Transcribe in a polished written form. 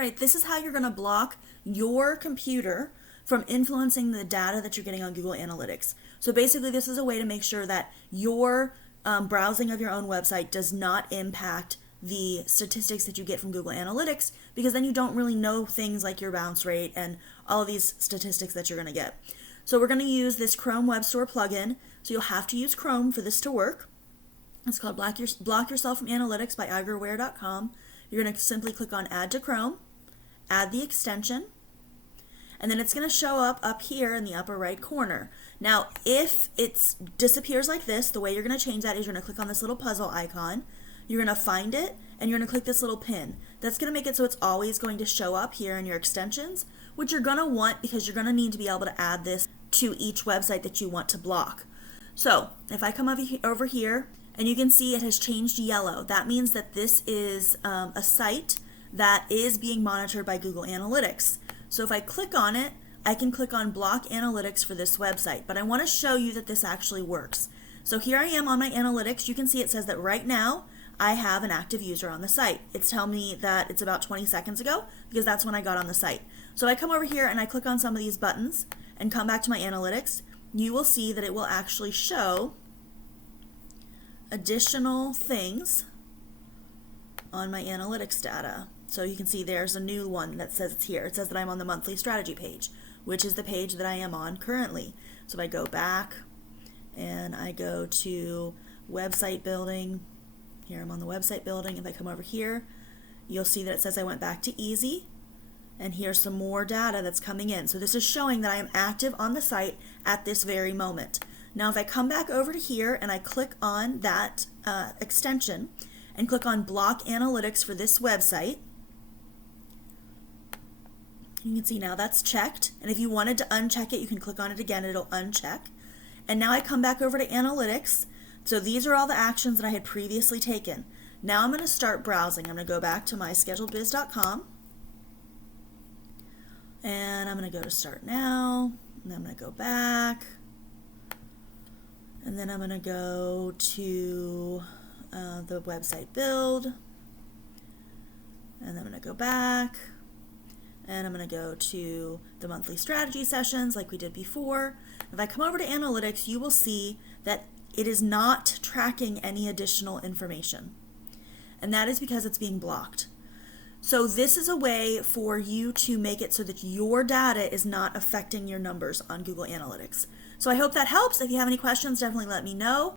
All right, this is how you're going to block your computer from influencing the data that you're getting on Google Analytics. So basically, this is a way to make sure that your browsing of your own website does not impact the statistics that you get from Google Analytics, because then you don't really know things like your bounce rate and all of these statistics that you're going to get. So we're going to use this Chrome Web Store plugin. So you'll have to use Chrome for this to work. It's called Block Yourself from Analytics by igerware.com. You're going to simply click on Add to Chrome, add the extension, and then it's going to show up here in the upper right corner. Now, if it disappears like this, the way you're going to change that is you're going to click on this little puzzle icon. You're going to find it, and you're going to click this little pin. That's going to make it so it's always going to show up here in your extensions, which you're going to want because you're going to need to be able to add this to each website that you want to block. So if I come over here, and you can see it has changed yellow, that means that this is a site that is being monitored by Google Analytics. So if I click on it, I can click on Block Analytics for this website, but I want to show you that this actually works. So here I am on my analytics. You can see it says that right now I have an active user on the site. It's telling me that it's about 20 seconds ago because that's when I got on the site. So I come over here and I click on some of these buttons and come back to my analytics. You will see that it will actually show additional things on my analytics data. So you can see there's a new one that says it's here. It says that I'm on the monthly strategy page, which is the page that I am on currently. So if I go back and I go to website building, here I'm on the website building. If I come over here, you'll see that it says I went back to easy, and here's some more data that's coming in. So this is showing that I am active on the site at this very moment. Now if I come back over to here and I click on that extension and click on Block Analytics for this website, you can see now that's checked, and if you wanted to uncheck it, you can click on it again, it'll uncheck. And now I come back over to Analytics. So these are all the actions that I had previously taken. Now I'm going to start browsing. I'm going to go back to my scheduledbiz.com, and I'm going to go to Start Now, and I'm going to go back, and then I'm going to go to the website build, and then I'm going to go back, and I'm going to go to the monthly strategy sessions like we did before. If I come over to analytics, you will see that it is not tracking any additional information, and that is because it's being blocked. So this is a way for you to make it so that your data is not affecting your numbers on Google Analytics. So I hope that helps. If you have any questions, definitely let me know.